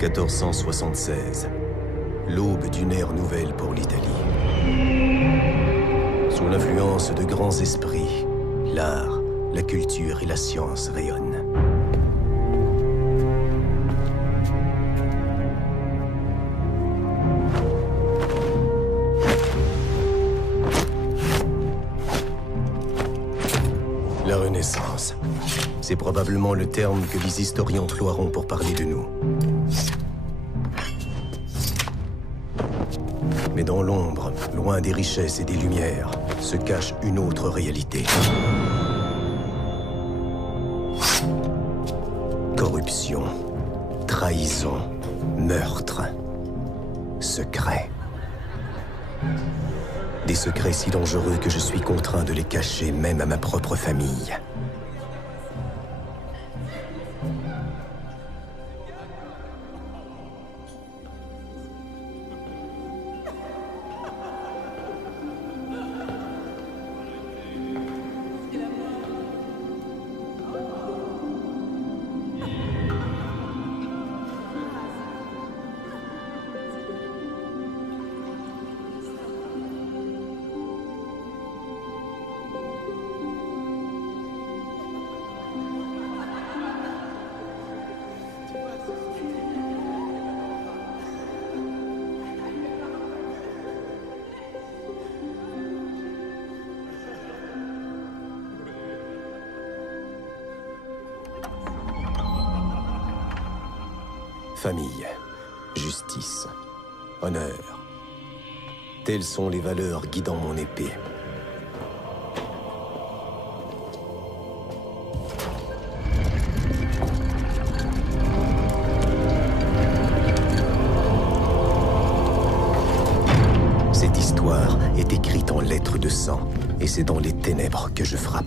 1476. L'aube d'une ère nouvelle pour l'Italie. Sous l'influence de grands esprits, l'art, la culture et la science rayonnent. La Renaissance. C'est probablement le terme que les historiens emploieront pour parler de nous. Mais dans l'ombre, loin des richesses et des lumières, se cache une autre réalité. Corruption, trahison, meurtre, secrets. Des secrets si dangereux que je suis contraint de les cacher même à ma propre famille. Famille, justice, honneur. Telles sont les valeurs guidant mon épée. Cette histoire est écrite en lettres de sang, et c'est dans les ténèbres que je frappe.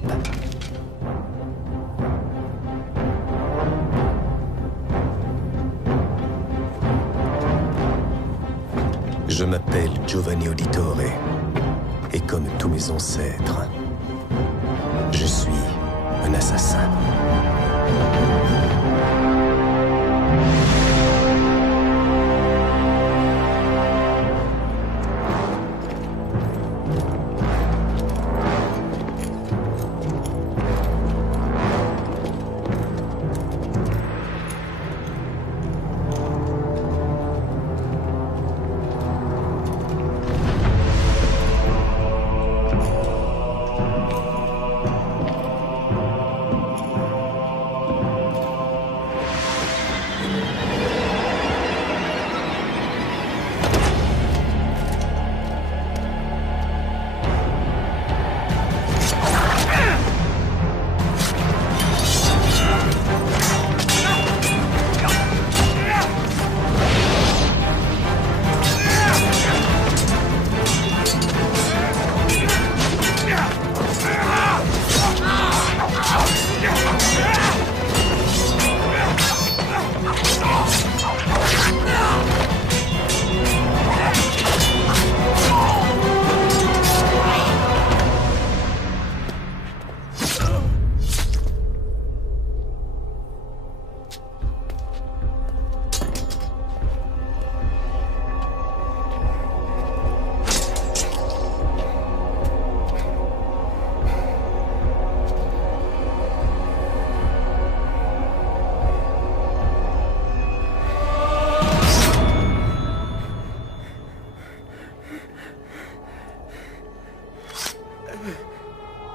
Je m'appelle Giovanni Auditore, et comme tous mes ancêtres, je suis un assassin.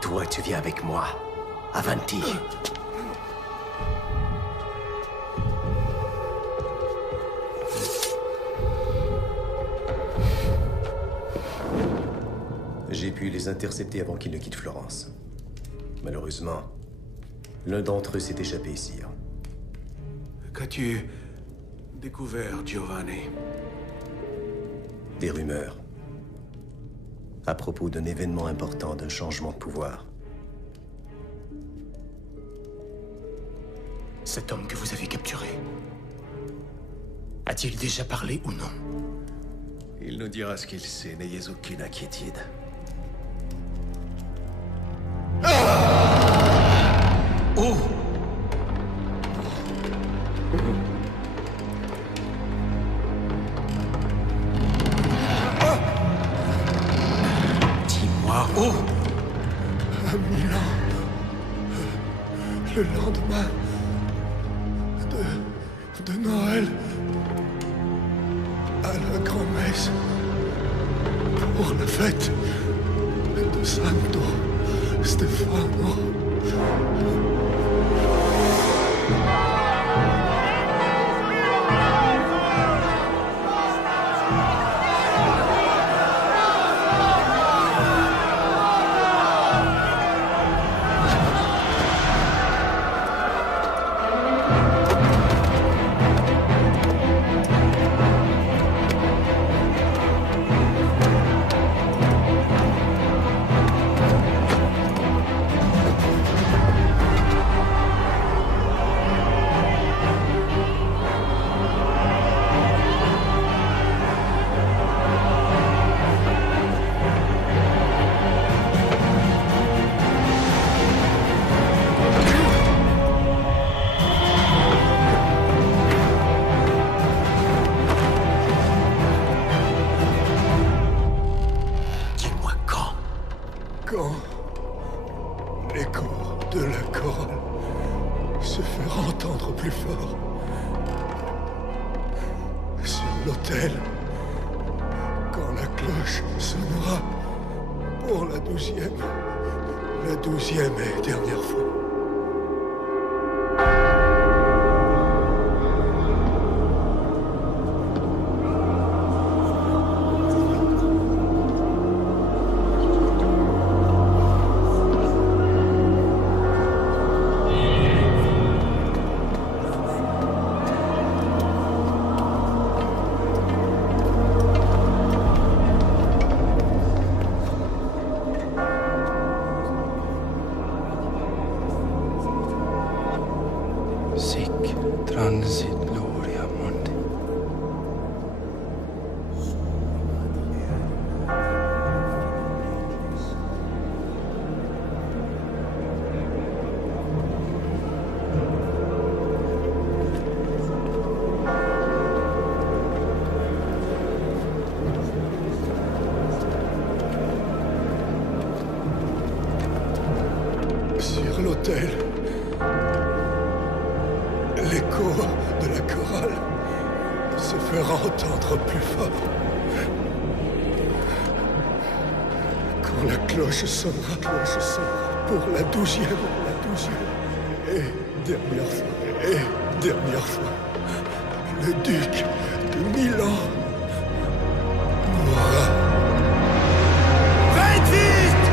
Toi, tu viens avec moi. Avanti. J'ai pu les intercepter avant qu'ils ne quittent Florence. Malheureusement, l'un d'entre eux s'est échappé, sire. Qu'as-tu découvert, Giovanni? Des rumeurs. À propos d'un événement important, d'un changement de pouvoir. Cet homme que vous avez capturé, a-t-il déjà parlé ou non? Il nous dira ce qu'il sait, n'ayez aucune inquiétude. Oh! Le lendemain de Noël, à la grand-messe, pour la fête de Santo Stefano. Quand l'écho de la chorale se fera entendre plus fort sur l'autel, quand la cloche sonnera pour la 12e et dernière fois. Sic transit gloria mundi. Sur l'autel, l'écho de la chorale se fera entendre plus fort. Quand la cloche sonnera pour la 12e et dernière fois, le duc de Milan mourra. Faites vite!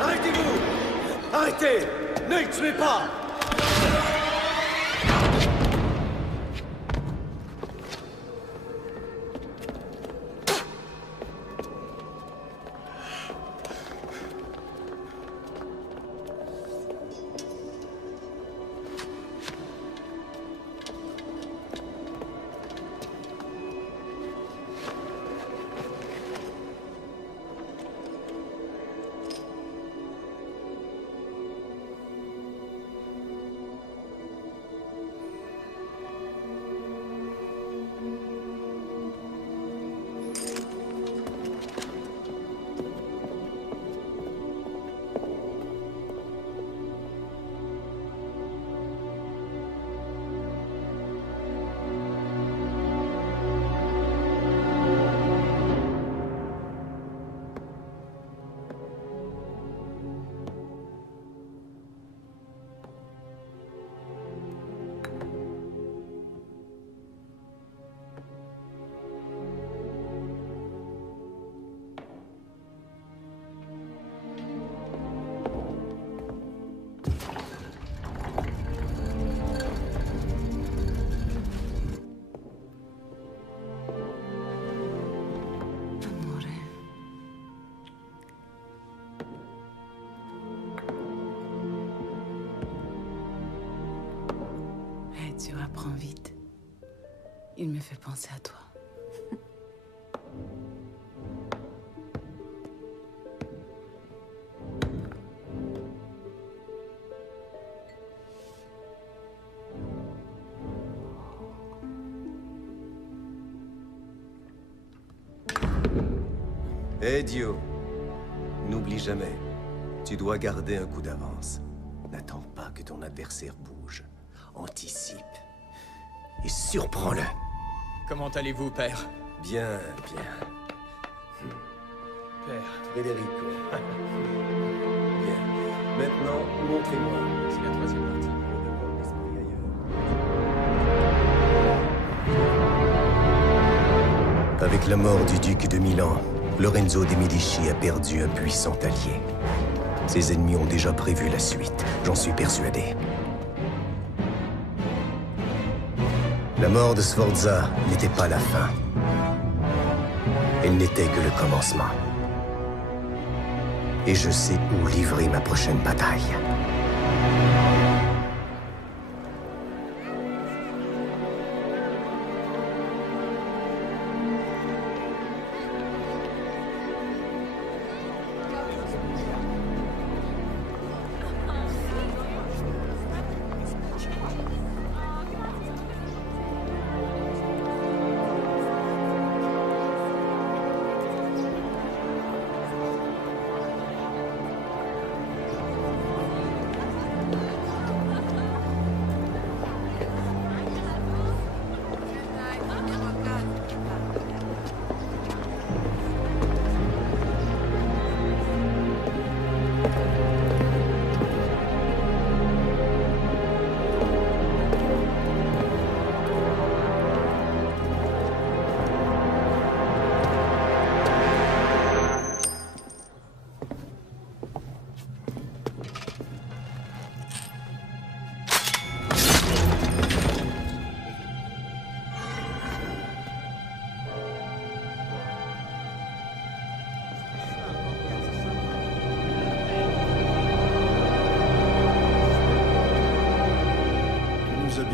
Arrêtez-vous! Arrêtez! Ne le tuez pas! Tu apprends vite. Il me fait penser à toi. Hé, Dio. N'oublie jamais, tu dois garder un coup d'avance. N'attends pas que ton adversaire bouge. Anticipe. Et surprends-le. Comment allez-vous, père? Bien, bien. Père. Federico. Bien. Maintenant, montrez-moi. C'est la troisième partie. Avec la mort du duc de Milan, Lorenzo de Medici a perdu un puissant allié. Ses ennemis ont déjà prévu la suite, j'en suis persuadé. La mort de Sforza n'était pas la fin. Elle n'était que le commencement. Et je sais où livrer ma prochaine bataille.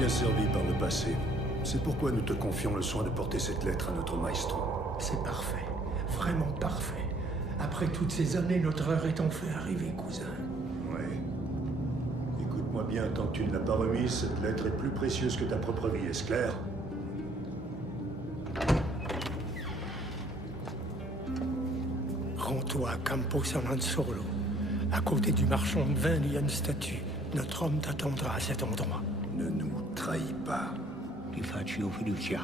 Servi par le passé. C'est pourquoi nous te confions le soin de porter cette lettre à notre maestro. C'est parfait. Vraiment parfait. Après toutes ces années, notre heure est enfin arrivée, cousin. Oui. Écoute-moi bien, tant que tu ne l'as pas remise, cette lettre est plus précieuse que ta propre vie, est-ce clair? Rends-toi à Campo San Ansolo. À côté du marchand de vin, il y a une statue. Notre homme t'attendra à cet endroit. Ne nous trahis pas. Ti faccio fiducia.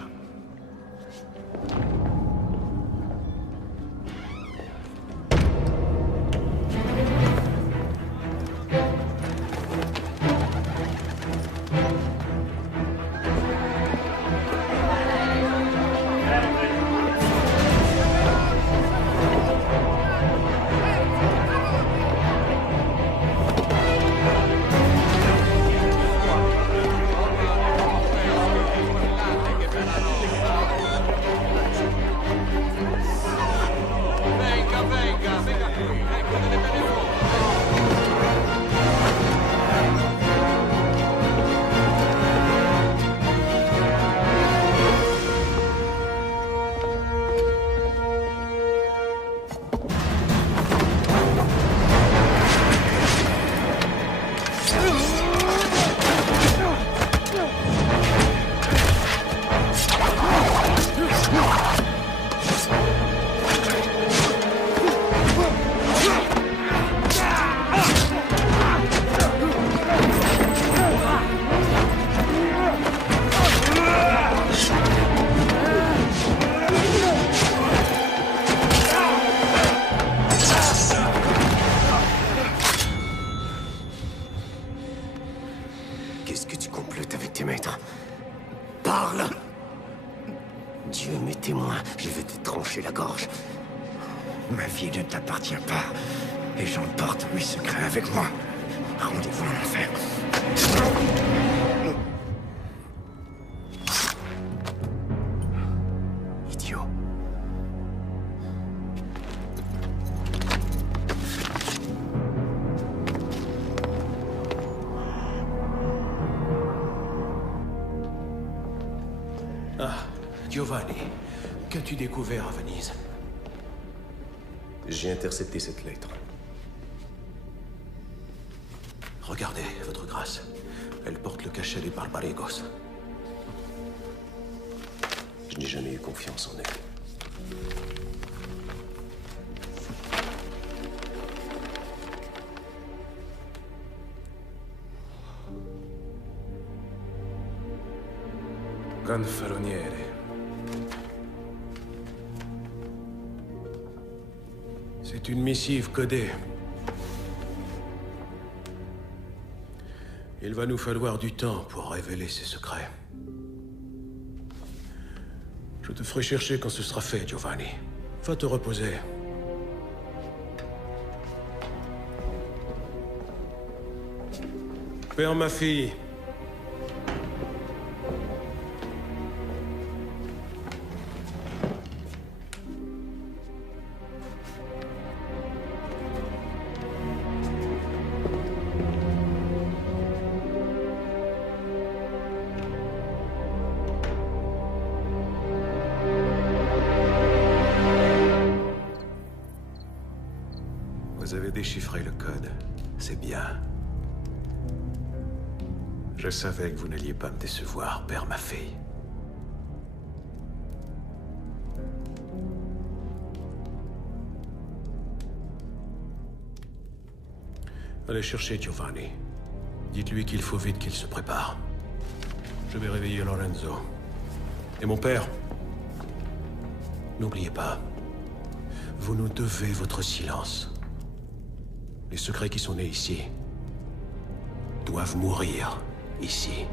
Qu'est-ce que tu complotes avec tes maîtres? Parle! Dieu m'est témoin, je vais te trancher la gorge. Ma vie ne t'appartient pas. Et j'emporte mes secrets avec moi. Rendez-vous en enfer. Idiot. Giovanni, qu'as-tu découvert à Venise? J'ai intercepté cette lettre. Regardez, votre grâce. Elle porte le cachet des Barbarigos. Je n'ai jamais eu confiance en elle. Gonfaloniere. C'est une missive codée. Il va nous falloir du temps pour révéler ses secrets. Je te ferai chercher quand ce sera fait, Giovanni. Va te reposer. Père, ma fille. Vous avez déchiffré le code. C'est bien. Je savais que vous n'alliez pas me décevoir, Père, ma fille. Allez chercher Giovanni. Dites-lui qu'il faut vite qu'il se prépare. Je vais réveiller Lorenzo. Et mon père, n'oubliez pas, vous nous devez votre silence. Les secrets qui sont nés ici doivent mourir ici.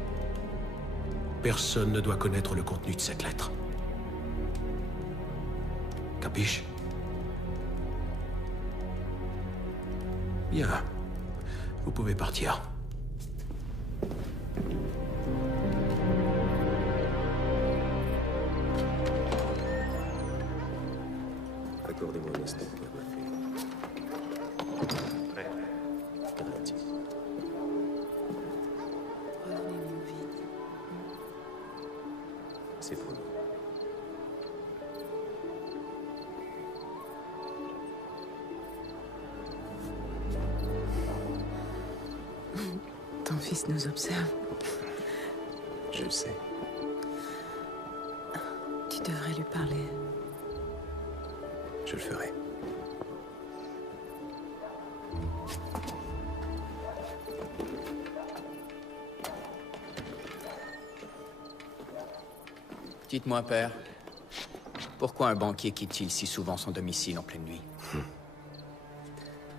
Personne ne doit connaître le contenu de cette lettre. Capiche? Bien. Vous pouvez partir. Accordez-moi un instant, Père, ma fille. Garanti. Revenez-nous vite. C'est promis. Ton fils nous observe. Je le sais. Tu devrais lui parler. Je le ferai. Dites-moi, père, pourquoi un banquier quitte-t-il si souvent son domicile en pleine nuit?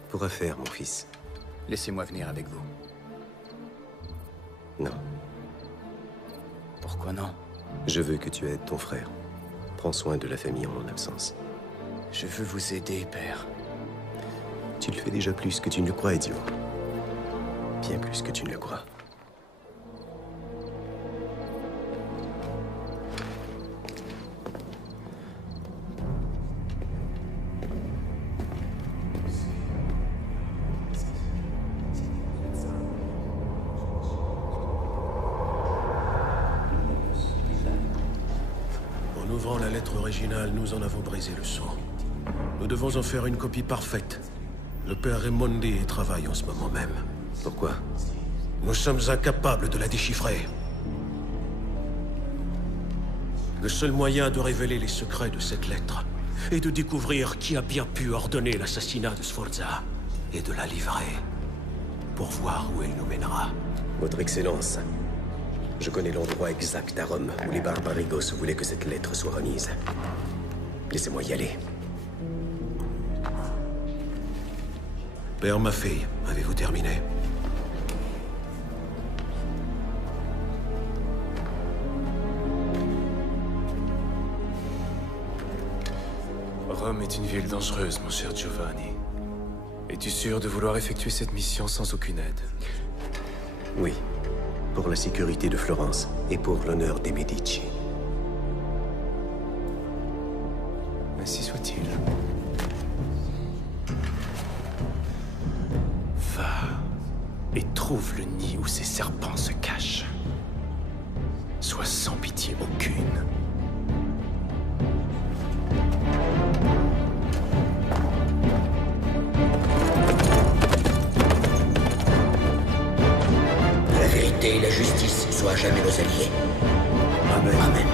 Pour affaire, mon fils. Laissez-moi venir avec vous. Non. Pourquoi non? Je veux que tu aides ton frère. Prends soin de la famille en mon absence. Je veux vous aider, père. Tu le fais déjà plus que tu ne le crois, idiot. Bien plus que tu ne le crois. En ouvrant la lettre originale, nous en avons brisé le sceau. Nous devons en faire une copie parfaite. Le père Raimondi y travaille en ce moment même. Pourquoi? Nous sommes incapables de la déchiffrer. Le seul moyen de révéler les secrets de cette lettre est de découvrir qui a bien pu ordonner l'assassinat de Sforza et de la livrer pour voir où elle nous mènera. Votre Excellence, je connais l'endroit exact à Rome où les Barbarigos voulaient que cette lettre soit remise. Laissez-moi y aller. Père, ma fille, avez-vous terminé? Rome est une ville dangereuse, mon cher Giovanni. Es-tu sûr de vouloir effectuer cette mission sans aucune aide? Oui, pour la sécurité de Florence et pour l'honneur des Medici. Ainsi soit-il. Va et trouve le nid où ces serpents se cachent. Sois sans pitié aucune. jamais nos alliés. Amen. Amen.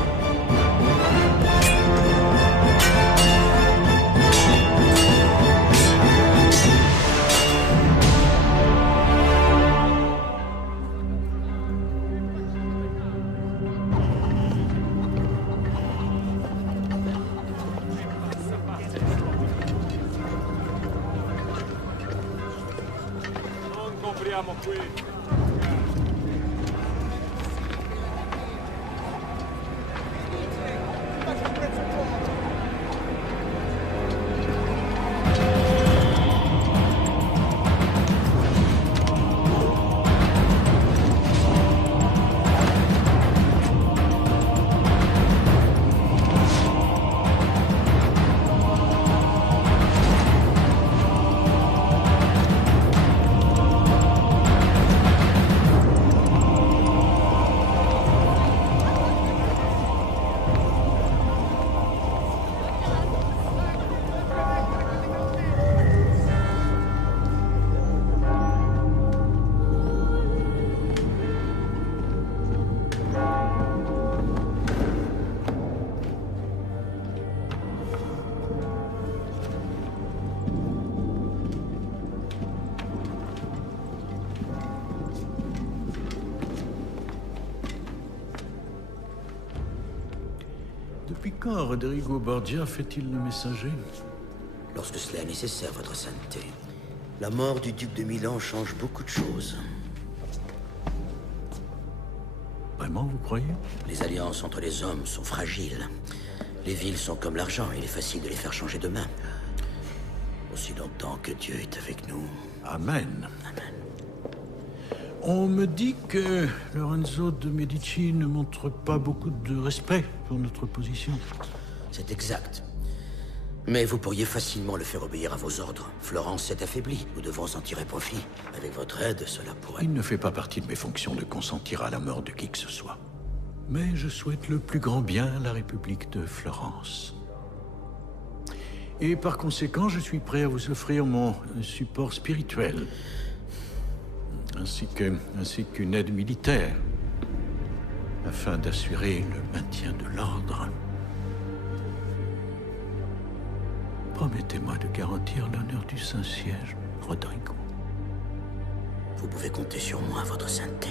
Depuis quand Rodrigo Borgia fait-il le messager? Lorsque cela est nécessaire, votre sainteté. La mort du duc de Milan change beaucoup de choses. Vraiment, vous croyez? Les alliances entre les hommes sont fragiles. Les villes sont comme l'argent, il est facile de les faire changer de main. Aussi longtemps que Dieu est avec nous. Amen. Amen. On me dit que Lorenzo de Medici ne montre pas beaucoup de respect pour notre position. C'est exact. Mais vous pourriez facilement le faire obéir à vos ordres. Florence s'est affaiblie. Nous devons en tirer profit. Avec votre aide, cela pourrait... Il ne fait pas partie de mes fonctions de consentir à la mort de qui que ce soit. Mais je souhaite le plus grand bien à la République de Florence. Et par conséquent, je suis prêt à vous offrir mon support spirituel. Ainsi qu'une aide militaire. Afin d'assurer le maintien de l'ordre. Promettez-moi de garantir l'honneur du Saint-Siège, Rodrigo. Vous pouvez compter sur moi, votre sainteté.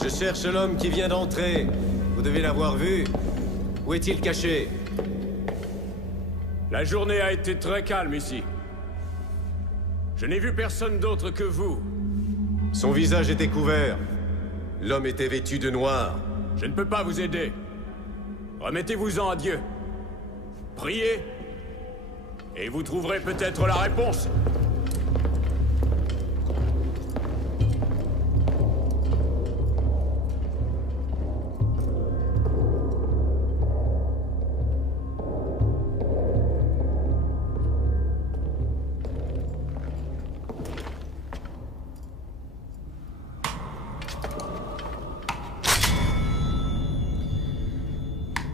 Je cherche l'homme qui vient d'entrer. Vous devez l'avoir vu. Où est-il caché? La journée a été très calme ici. Je n'ai vu personne d'autre que vous. Son visage était couvert. L'homme était vêtu de noir. Je ne peux pas vous aider. Remettez-vous-en à Dieu. Priez. Et vous trouverez peut-être la réponse.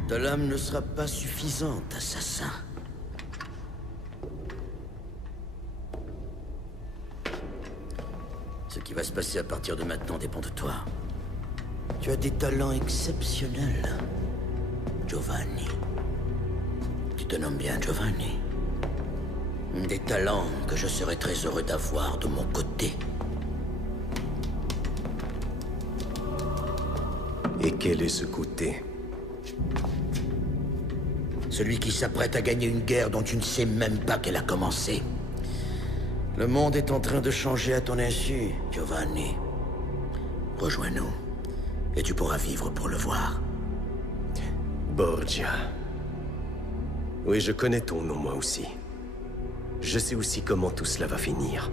Ta lame ne sera pas suffisante, assassin. Ce qui va se passer à partir de maintenant dépend de toi. Tu as des talents exceptionnels, Giovanni. Tu te nommes bien Giovanni. Des talents que je serais très heureux d'avoir de mon côté. Et quel est ce côté? Celui qui s'apprête à gagner une guerre dont tu ne sais même pas qu'elle a commencé. Le monde est en train de changer à ton insu, Giovanni. Rejoins-nous, et tu pourras vivre pour le voir. Borgia. Oui, je connais ton nom, moi aussi. Je sais aussi comment tout cela va finir.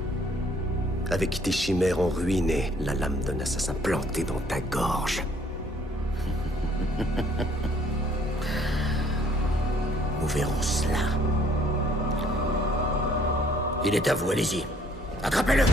Avec tes chimères en ruine et la lame d'un assassin plantée dans ta gorge. Nous verrons cela. Il est à vous, allez-y. Attrapez-le!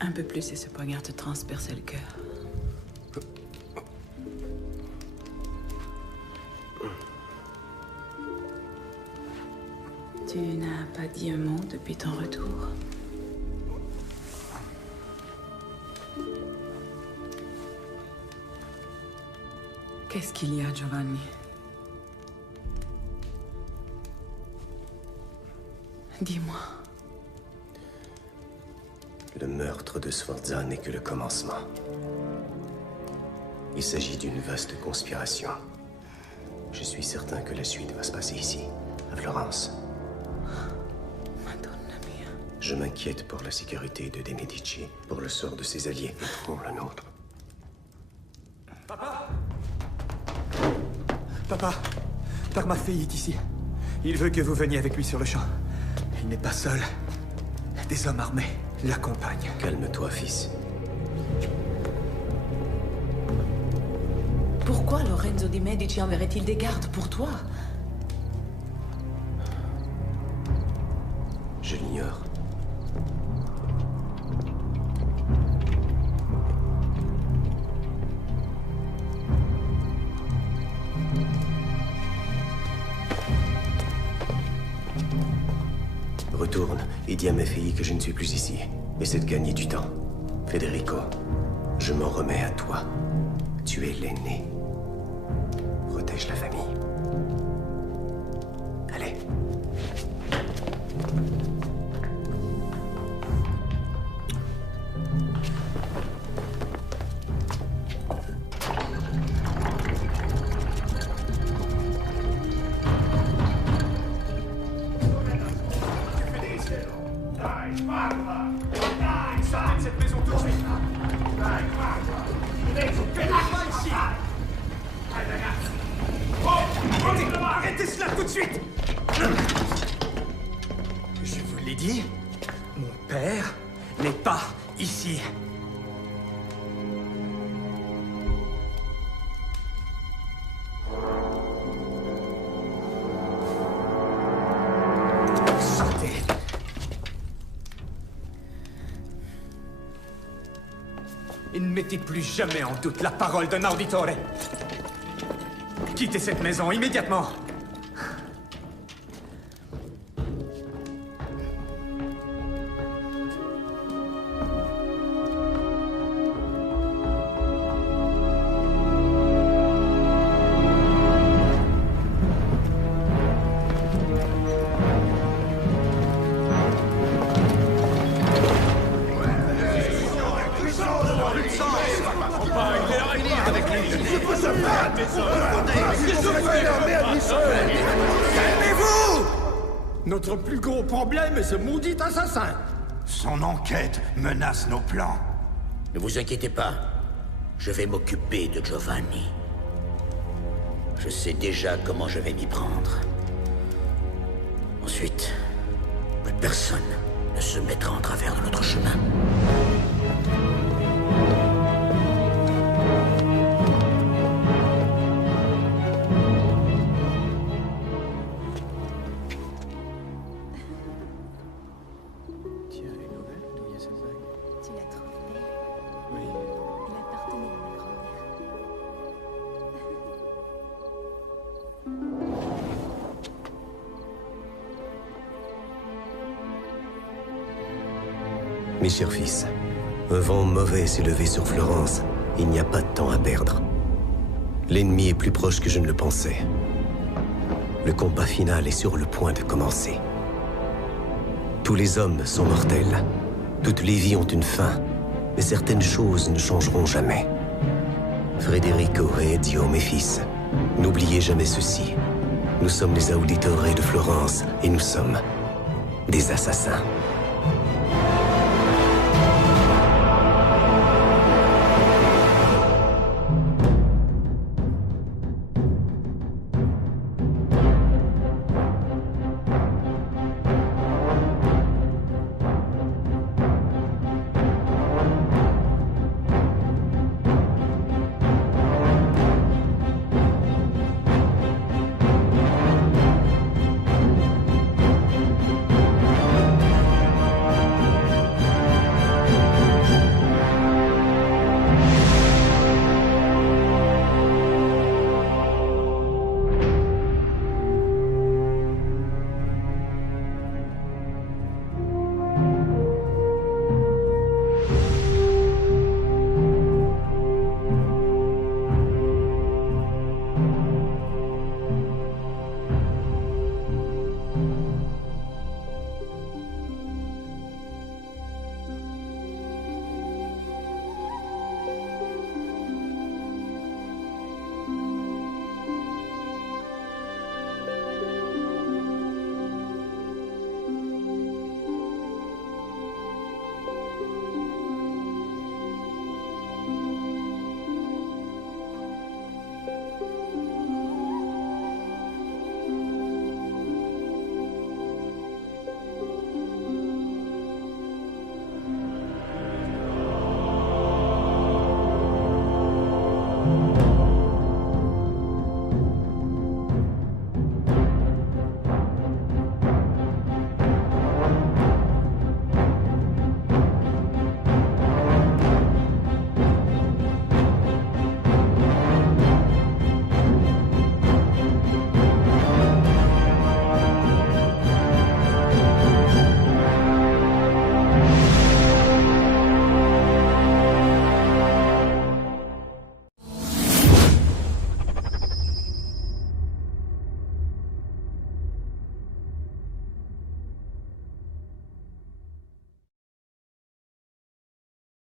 Un peu plus et ce poignard te transperçait le cœur. Tu n'as pas dit un mot depuis ton retour. Qu'est-ce qu'il y a, Giovanni? Dis-moi. Le meurtre de Sforza n'est que le commencement. Il s'agit d'une vaste conspiration. Je suis certain que la suite va se passer ici, à Florence. Madonna mia. Je m'inquiète pour la sécurité de De Medici, pour le sort de ses alliés et pour le nôtre. Papa! Papa! Père Maffei est ici. Il veut que vous veniez avec lui sur le champ. Il n'est pas seul. Des hommes armés l'accompagnent. Calme-toi, fils. Pourquoi Lorenzo de Medici enverrait-il des gardes pour toi? Je l'ignore. Retourne et dis à mes filles que je ne suis plus ici. Essaie de gagner du temps. Federico, je m'en remets à toi. Tu es l'aîné. Protège la famille. Allez. suite! Je vous l'ai dit, mon père n'est pas ici. Sortez. Et ne mettez plus jamais en doute la parole d'un auditore. Quittez cette maison immédiatement. Calmez-vous! Notre plus gros problème est ce maudit assassin. Son enquête menace nos plans. Ne vous inquiétez pas. Je vais m'occuper de Giovanni. Je sais déjà comment je vais m'y prendre. Ensuite, plus personne ne se mettra en travers de notre chemin. Tu la trouves belle? Oui. Elle appartenait à ma grand-mère. Mes chers fils, un vent mauvais s'est levé sur Florence. Il n'y a pas de temps à perdre. L'ennemi est plus proche que je ne le pensais. Le combat final est sur le point de commencer. Tous les hommes sont mortels. Toutes les vies ont une fin. Mais certaines choses ne changeront jamais. Federico et Ezio, mes fils, n'oubliez jamais ceci. Nous sommes les auditores de Florence et nous sommes des assassins.